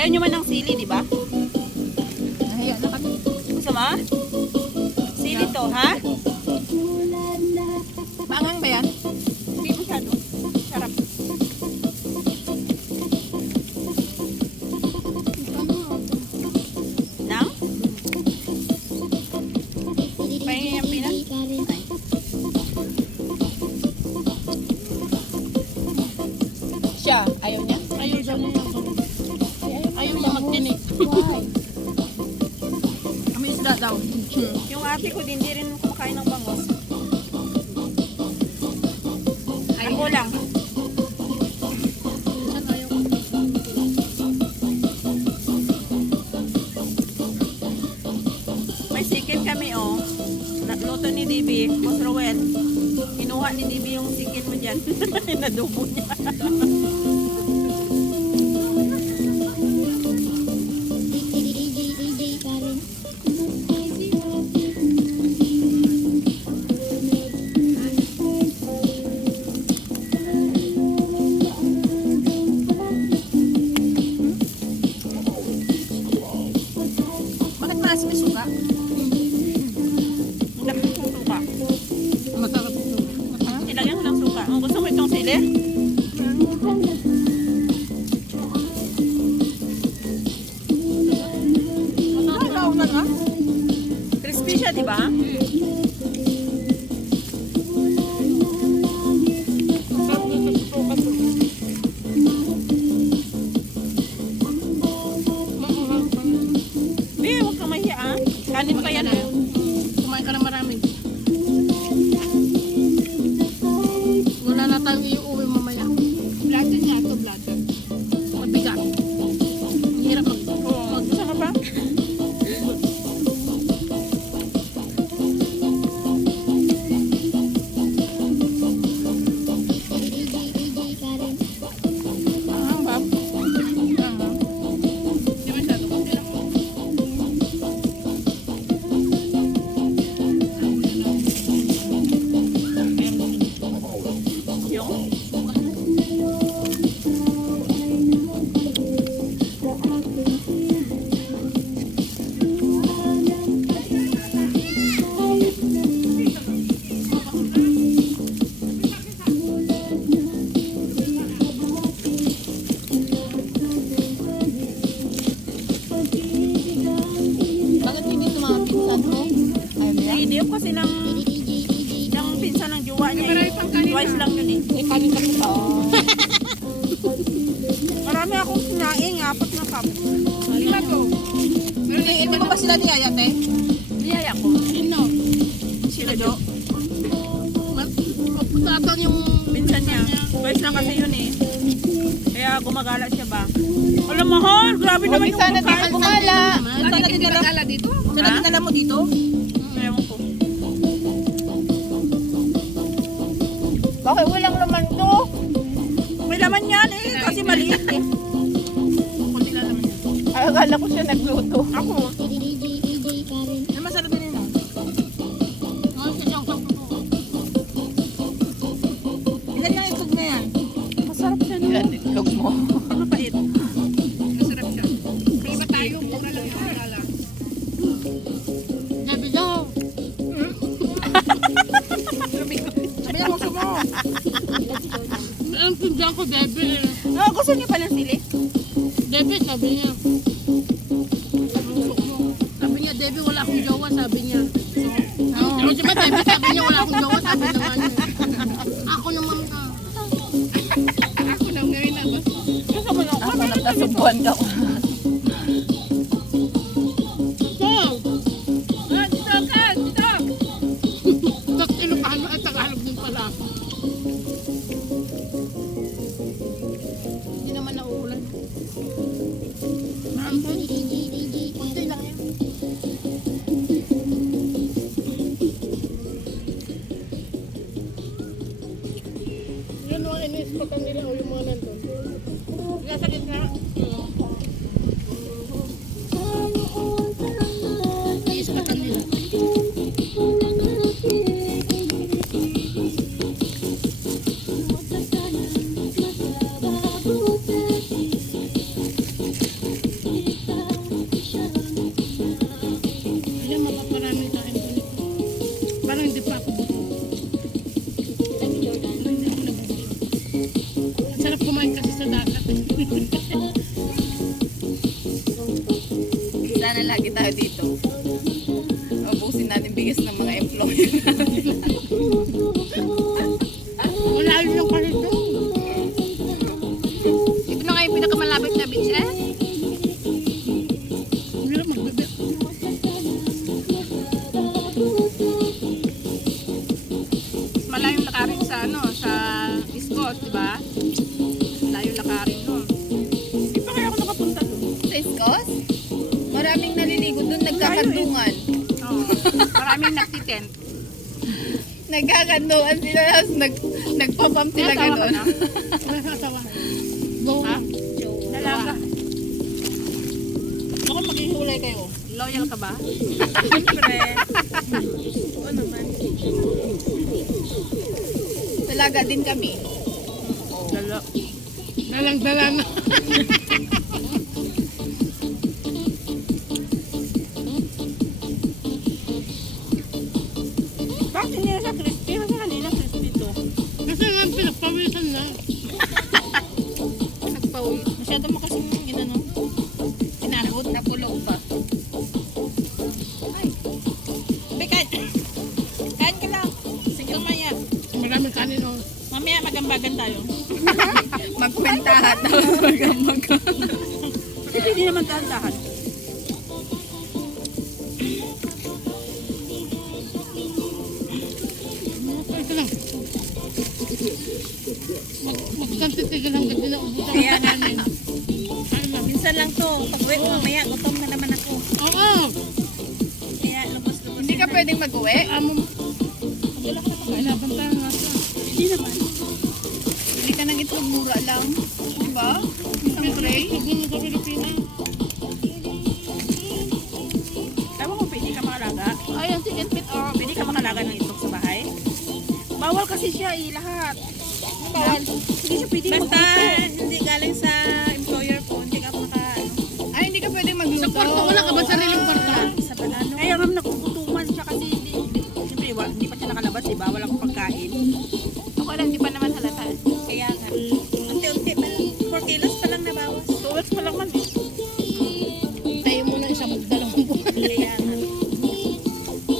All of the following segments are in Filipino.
Ayaw nyo man ng sili, di ba? Nahiya na kami. Gusto mo? Sili to, ha? Maangang ba yan? Hindi masyado. Sarap. Nang? Pahingin yung pina? Ay. Siya, ayaw niya? Ayaw daw niya. Ayaw niya magtinig. Why? Kami isda daw. Yung ate ko din, di rin kumakain ng bangos. Ako lang. May sikit kami, oh. Luto ni DB, Boss Rowel. Kinuha ni DB yung sikit mo dyan. Nadubo niya. Bakit maasim yung suka? Ang dami kong suka. Masarap ito. Ilagyan ko ng suka. Ang gusto mo itong sili? Masarap na nga. Crispy siya, di ba? Masarap na sa suka to. Be, huwag kang mahiya, ah. Kanin pa yan, ah. Kumain ka na marami. Wala na tayong iuwi mamaya. Blatter niya ito, blatter. Mabigat. Ang hirap Gusto ka pa? Ang bab. Di masyado. Kunti lang. Yung? Bakit hindi ito mga pinsan mo? Ayaw niya? Hindi kasi ng pinsan ng jowa niya. Twice lang yun, eh. May kanin kami pa. Marami akong sinaing, 4 na cup. Lima to. Pero hindi mo ba sila niyaya, te? Niyaya ko. Sino? Sila Jo. Magpunta ito yung Pinsan niya. Twice lang kasi yun, eh. Kaya gumagala siya ba? Alam, mahal! Grabe naman yung sana kumakain. di gumala. Sana dinala dito? Sana dinala mo dito? Ewan ko. Bakit walang laman to? May laman yan, eh. Kasi maliit, eh. Kunti lang naman yan. Ay, akala ko siya nagluto. Ako. Ay, masarap din yun. Ilan yung itlog na yan? Masarap siya, no? Ilan itlog mo? Mapait. Masarap siya. Kaya ba tayo? Mura lang yung alala. Sabi daw. Sabi niya, gusto mo. Ang tindihan ko, Debbie. No, gusto niya pa ng sili. Debbie, sabi niya. Sabi niya, Debbie, wala akong jowa, sabi niya. Oh. Di ba, Debbie, sabi niya, wala akong jowa, sabi naman niya. Ako naman na. Ako na, ngayon na. Gusto mo lang. Ako nagkasubuan ka ko. Dito ka, dito. Tapos Ilocano at Tagalog din pala. Hindi naman nauulan. Kunti lang yan. Yan mga in-spotan nila o yung mga nandun. Nasa gitna. I-spotan nila. sa dagat. Sana lagi tayo dito. Ubusin natin bigas ng mga employer. Wala yun yung kalito. Ito na nga yung pinakamalapit na beach eh. Hindi na magbibi. Malayong lakarin sa ano, sa East Coast, di ba? Malayong lakarin nun. Hindi pa kaya ako nakapunta doon. Sa Iskos? Maraming naliligo doon, nagkakantungan. Oo. Maraming nagtitent. Nagkakantungan sila, tapos nagpapump sila Natawa ka gano'n. na? Natawa. Ha? Dalaga. Ako maghihulay kayo. Loyal ka ba? Siyempre. Oo naman. Talaga din kami. Dalang-dala na. Bakit hindi na siya crispy? Kasi kanina crispy to. Kasi nga pinagpawisan na. Nagpawi. Masyado mo kasing inano. Sinahod na pulong pa. Be, kain. Kain ka lang. Sige, mamaya. Maraming kanin oh. Mamaya magambagan tayo. Magkwentahan tapos mag. Kasi hindi naman dahan-dahan. Ito lang. Magkantitigan hanggang din na ubus ang Kaya nga. kanin. Ay, ma. Minsan lang to. Pag uwi ko mamaya, gutom na naman ako. Oo. Kaya lubos-lubos. Hindi ka pwedeng mag-uwi? Amo. Kailaban tayo nga ito. Hindi naman. Hindi ka nang itlog mura lang. Diba? Isang tray. Tignan mo sa Pilipinas. Tama ko, pwede ka makalaga. Ay, ang chicken feet oh. Pwede ka makalaga ng itlog sa bahay. Bawal kasi siya lahat. Bawal. Hindi siya pwede Basta hindi galing sa employer ko, hindi ka maka Ay, hindi ka pwedeng magluto. Sa kwarto, wala ka ba sariling kwarto? sa banano. Kaya nga nakukutuman siya kasi siyempre hindi pa siya nakalabas, di ba? Walang pagkain. Ako lang, di pa naman halata. Kaya nga, unti-unti pa lang. 4 kilos pa lang nabawas. 2 weeks pa lang man eh. Tayo muna isang dalawang buwan. Kaya nga.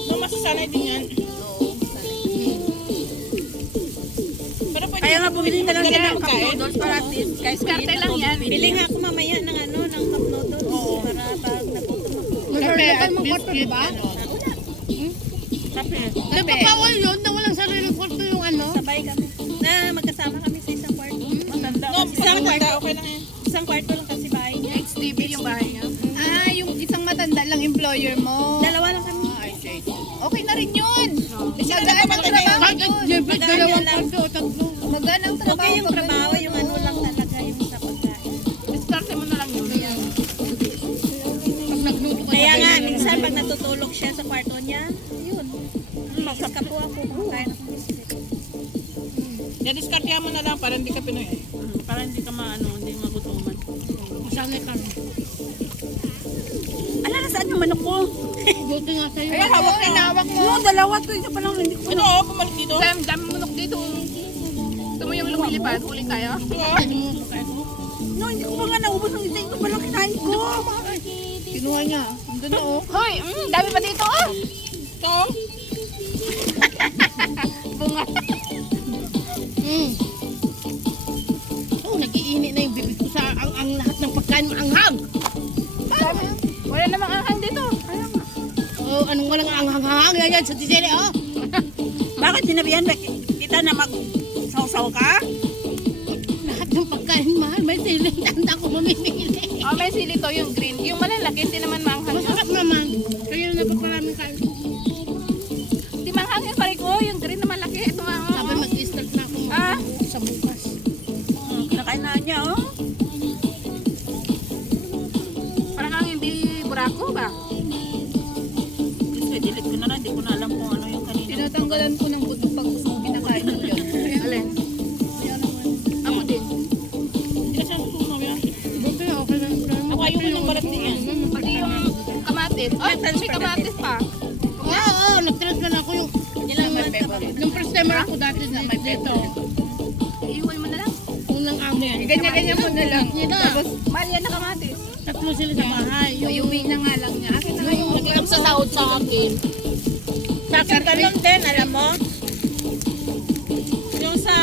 So masasanay din yan. Oo, Pero pwede kaya nga bumili na lang siya ng cup noodles para at least kahit Diskarte lang yan. bili nga ako mamaya ng ano, ng cup noodles. Oo. Para pag nagutom ako. Masarap mo kwarto, di ba? Kape. Nagpapawal yun na walang sariling kwarto yung ano. Sabay kami. Na magkasama kami sa isang kwarto. Matanda. No, isang kwarto. Okay lang yan. Isang kwarto lang kasi bahay niya. XTV yung bahay niya. Ah, yung isang matanda lang employer mo. Dalawa lang kami. Ay, sige. Okay na rin yun. Siyempre, Magaan ang kapag trabaho Kahit yun. siyempre Magaan dalawang lang. kwarto o tatlo. Magaan ang trabaho. Okay yung pag trabaho, ganun. yung ano lang talaga, yung sa pagkain. Diskarte mo na lang yun. Pag nagluto ka Kaya sa nga, bahay, minsan pag natutulog siya sa kwarto niya, yun. Magsaka po ako, kumakain ako ng biscuit. Diskartehan mo na lang para hindi ka Pinoy. Para hindi ka hindi magutuman. masanay ka. Ala, nasaan yung manok ko? Buti nga sa'yo. Ay, hawak na hawak mo. Oo, dalawa to. Isa pa lang hindi ko. Ito, pumalik dito. Sam, dami manok dito. Ito mo yung lumilipad. Huli tayo. No, hindi ko pa nga naubos ng isa. Ito pa lang kinain ko. Kinuha niya. Doon na oh. Hoy, dami pa dito oh. Ito. Bunga. Oh, nag-iinit na yung bibig ko sa ang lahat ng pagkain maanghang. Wala namang anghang dito. Oh, anong walang anghang-hang yan sa tisere oh. Bakit sinabihan ba kita na mag-sausaw ka? Lahat ng pagkain mahal, may siling. Tanda ko mamimili. Oh, may sili to yung green. Yung malalaki, hindi naman manghang. Masarap naman. Kaya napagparaming kain. Hindi manghang yung pare ko. Yung green na malaki. Ito nga. Sabi mag-start na ako Ah? sa bukas. Kinakain na niya, oh. Parang ang hindi burako ba? Kasi delete ko na lang. Hindi ko na alam kung ano yung kanina. Tinatanggalan ko ng buto pag gusto ko kinakain ko yun. Alin? Ako din. Hindi kasi ako kumawin. Buti na okay lang. Ako ayoko ng balat din yan. Pati yung kamatis. Oh, may kamatis pa. Oo, nag-transfer ako yung Ilang month ka ba? nung first timer ako dati dito. Iiwan mo na lang. Unang amo. Hindi Ganyan-ganyan mo na lang. Yan na. Tapos, Mahal yan na kamatis. Tatlo sila sa bahay. uyuwi na nga lang niya. Akin na nga yung Yung sa sahod sa akin. Sa akin ganun din, alam mo? Yung sa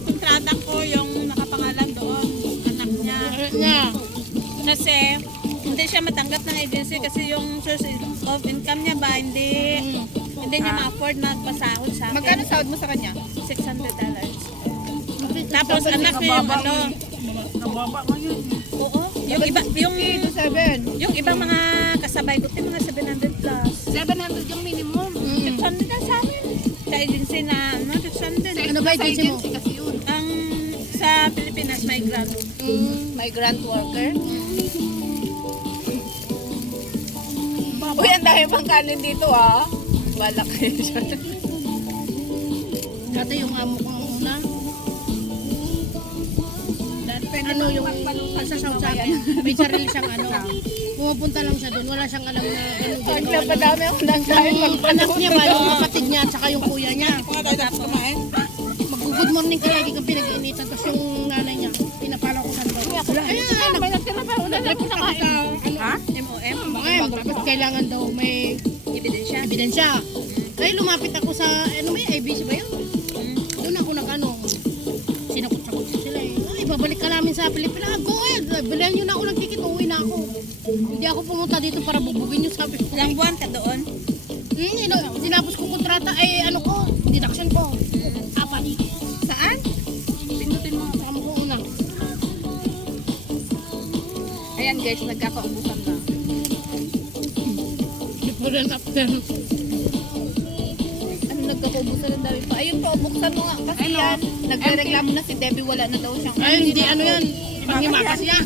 kontrata ko, yung nakapangalan doon, anak niya. Niya. Kasi, hindi siya matanggap ng agency kasi yung source of income niya ba, hindi niya ma-afford magpasahod sa akin. Magkano sahod mo sa kanya? $600. Tapos anak niya yung ano, Nababa ngayon. oo, yung iba, yung ibang mga kasabay ko, mga 700 plus. 700 yung minimum. 600 na sa amin. Sa agency na, ano, 600. Ano ba yung agency mo? Kasi yun. Ang sa Pilipinas, may grant. Migrant worker. Uy, ang dami pang kanin dito ah. Balak kayo dyan. Dati yung amo ko nung una. Ano yung pagsasahod sa akin. May sarili siyang ano. Pumupunta lang siya doon. Wala siyang alam na ganun. Naglapadami ako ng kain. Yung anak niya ba, yung kapatid niya, at saka yung kuya niya. Mag-good morning ka lagi kang pinag-iinitan. Tapos yung nanay niya, pinapala ko saan ba. Ayan, May natira pa. Wala na kung nakain. Ha? MOM? bakit kailangan daw may Ebidensya? ebidensya. Ay, lumapit ako sa, ano may ABC ba yun? Doon ako nag-ano. Sinakot-sakot sila eh. Ay, babalik ka namin sa Pilipinas. Ah, go ahead. Bilhan nyo na ako ng ticket. Uwi na ako. Hindi ako pumunta dito para bubugin nyo sabi ko. Ilang buwan ka doon? Tinapos ko kontrata, ay ano ko, deduction ko. Apat. Saan? Pindutin mo. Saka ko una. Ayan guys, nagkakaubusan na. Before and after. Ano nagkakaubusan ng dami pa? Ayun pa, buksan mo nga. Kasi yan, nagreklamo na si Debbie, wala na daw siyang... Ay, hindi ano yan. Panghimakas yan.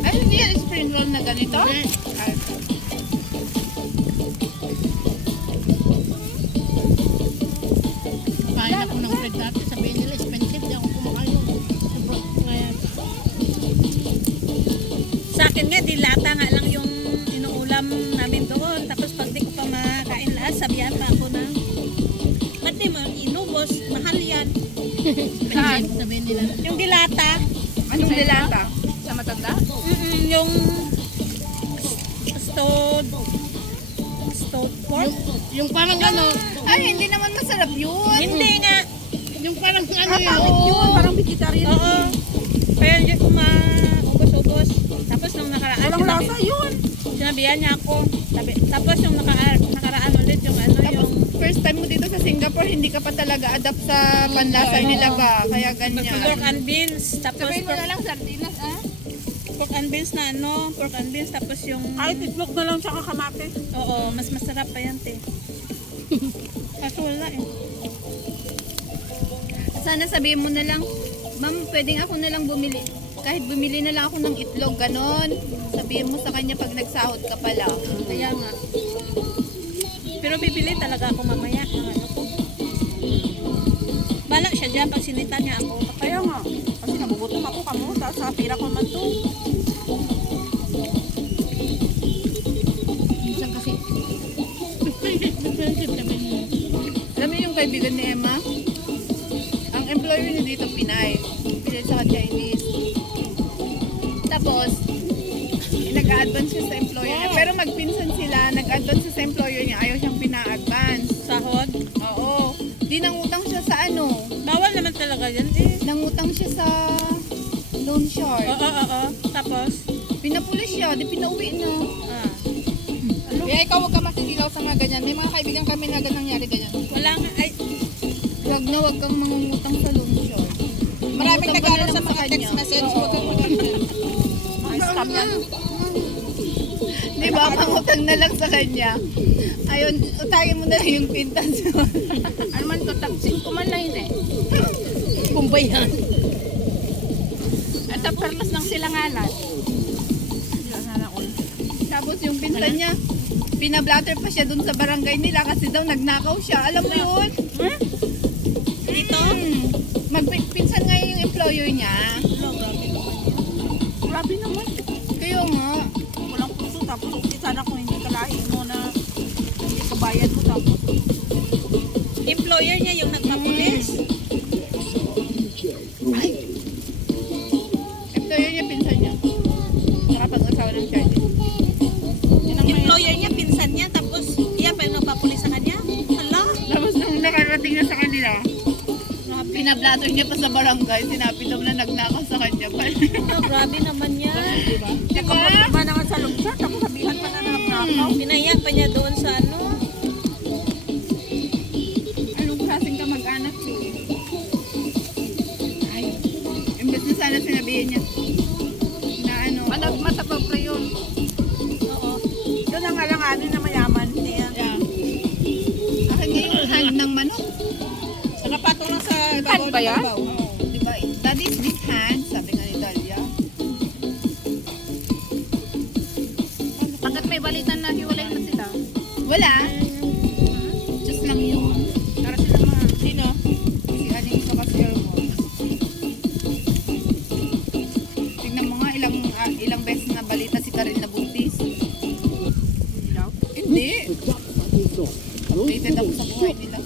Ay, hindi yan, spring roll na ganito? Hindi. Ay, Kain ako ng bread dati. Sabihin nila, expensive. Di ako kumakain nun. Ngayon. Sa akin nga, dilata nga lang yung inuulam namin doon. Tapos pag di ko pa makain lahat, sabihan pa ako na, ba't di mo inubos? Mahal yan. Expensive, sabihin nila. Yung dilata, anong dilata? Sa matanda? yung stowed pork. Yung parang ano, Ay, hindi naman masarap yun. Hindi nga. yung parang ano yun. Yun, parang vegetarian. Oo. Kaya hindi ko maubos-ubos. Tapos nung nakaraan, Walang lasa yun. sinabihan niya ako. Tapos yung nakaraan ulit yung ano Tapos, yung first time mo dito sa Singapore, hindi ka pa talaga adapt sa panlasa nila ba? Kaya ganyan. pork and beans. Tapos Sabihin mo na lang sardinas, ah. pork and beans na ano, pork and beans. Tapos yung, Ay, titlog na lang tsaka kamatis. oo, mas masarap pa yan, te. Kaso wala eh. Sana sabihin mo na lang, ma'am, pwedeng ako na lang bumili. Kahit bumili na lang ako ng itlog, ganon. Sabihin mo sa kanya pag nagsahod ka pala. Kaya nga. Pero bibili talaga ako mamaya ng ano ko. Bala siya dyan pag sinita niya ako. Kaya nga. Kasi nagugutom ako kamo. Tapos sa pira ko man to. Minsan kasi, expensive, sabihin nila. Alam mo yung kaibigan ni Emma? Ang employer niya dito, Pinay. Pinay sa Chinese. Tapos, nag-a-advance siya sa employer niya. Pero magpinsan sila, nag-advance siya sa employer niya. Ayaw siyang pina-advance. Sahod. Oo. Di nangutang siya sa ano. Bawal naman talaga yan eh. Nangutang siya sa loan shark. Oo. Tapos, Pinapulis siya, di pinauwi na. ah, Kaya ikaw huwag ka masigilaw sa mga ganyan. May mga kaibigan kami na ganang nangyari ganyan. wala nga, ay, Huwag kang mangungutang sa loan shark. Maraming Mangutang ka nag-aaral na sa lang mga kanya. text message. Huwag kang mag-ganyan. Mga scam yan. Di ba, mangutang na lang sa kanya. Ayun, utangin mo na lang yung pintas. Ano man to, taksin ko man na yun eh. Kumbay yan. At ang perlas ng silanganan. Tapos yung pinsan niya, pinablatter pa siya dun sa barangay nila kasi daw nagnakaw siya. Alam mo yun? dito. Magpinsan nga yung employer niya. Grabe naman. Kaya nga, Walang puso. Tapos sana kung hindi ka lahi mo na hindi ka bayad mo. Tapos Employer niya yung nagpapulis. niya pa sa barangay, sinabi daw na nagnakaw sa kanya. Oh, grabe naman yan. Diba? Nakapunta naman sa lungsod, tapos sabihan pa na nakaw. Pinaya pa niya doon sa ano. Anong klaseng kamag-anak ko? Ay, imbes na sana sinabihin niya na ano. Matapag pa yun. Oo. Doon ang alanganin na mayaman niya. Yeah. Akin nga yung hand ng manok. Nakapatong lang sa ibabaw ba yan? ibabaw. Diba? That is this hand, sabi nga ni Dalia. Bakit may balitan na hiwalay na sila? Wala. Just lang yun. Para sila mga... Sino? Si Aling sa kasir mo. Tignan mo nga ilang beses na balita si Karil na buntis. Hindi. Updated ako sa buhay nila.